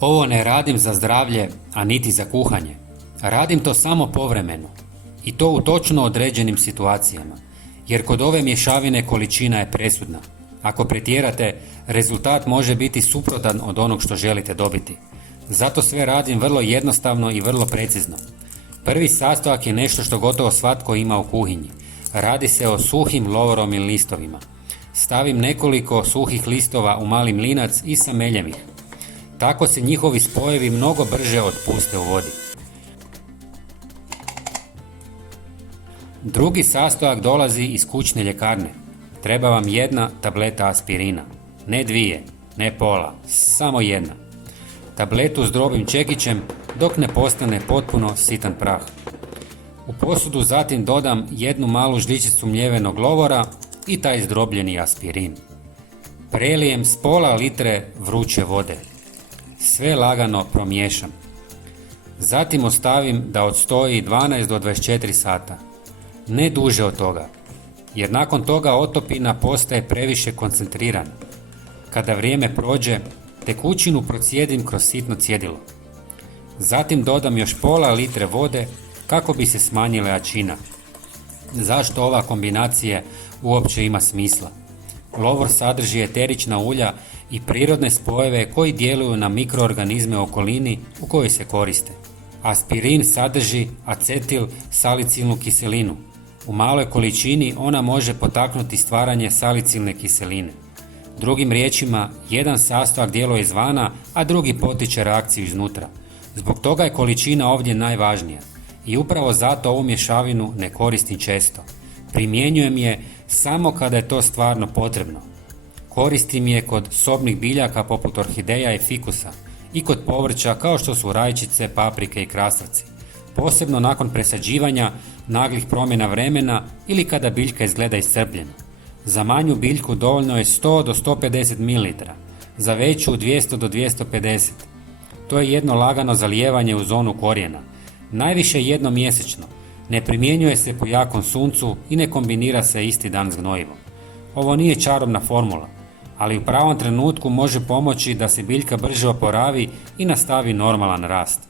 Ovo ne radim za zdravlje, a niti za kuhanje. Radim to samo povremeno. I to u točno određenim situacijama. Jer kod ove mješavine količina je presudna. Ako pretjerate, rezultat može biti suprotan od onog što želite dobiti. Zato sve radim vrlo jednostavno i vrlo precizno. Prvi sastojak je nešto što gotovo svatko ima u kuhinji. Radi se o suhim lovorovim listovima. Stavim nekoliko suhih listova u mali mlinac i sameljem ih. Tako se njihovi spojevi mnogo brže otpuste u vodi. Drugi sastojak dolazi iz kućne ljekarne. Treba vam jedna tableta aspirina. Ne dvije, ne pola, samo jedna. Tabletu zdrobim čekićem dok ne postane potpuno sitan prah. U posudu zatim dodam jednu malu žličicu mljevenog lovora i taj zdrobljeni aspirin. Prelijem s pola litre vruće vode. Sve lagano promiješam. Zatim ostavim da odstoji 12 do 24 sata. Ne duže od toga, jer nakon toga otopina postaje previše koncentrirana. Kada vrijeme prođe, tekućinu procijedim kroz sitno cjedilo. Zatim dodam još pola litre vode kako bi se smanjila jačina. Zašto ova kombinacija uopće ima smisla? Lovor sadrži eterična ulja i prirodne spojeve koji djeluju na mikroorganizme u okolini u kojoj se koriste. Aspirin sadrži acetil salicilnu kiselinu. U maloj količini ona može potaknuti stvaranje salicilne kiseline. Drugim riječima, jedan sastojak djeluje izvana, a drugi potiče reakciju iznutra. Zbog toga je količina ovdje najvažnija. I upravo zato ovu mješavinu ne koristim često. Primjenjujem je samo kada je to stvarno potrebno. Koristim je kod sobnih biljaka poput orhideja i fikusa i kod povrća kao što su rajčice, paprike i krastavci. Posebno nakon presađivanja, naglih promjena vremena ili kada biljka izgleda iscrpljena. Za manju biljku dovoljno je 100 do 150 ml, za veću 200 do 250. To je jedno lagano zalijevanje u zonu korijena. Najviše jednom mjesečno. Ne primjenjuje se po jakom suncu i ne kombinira se isti dan s gnojivom. Ovo nije čarobna formula, ali u pravom trenutku može pomoći da se biljka brže oporavi i nastavi normalan rast.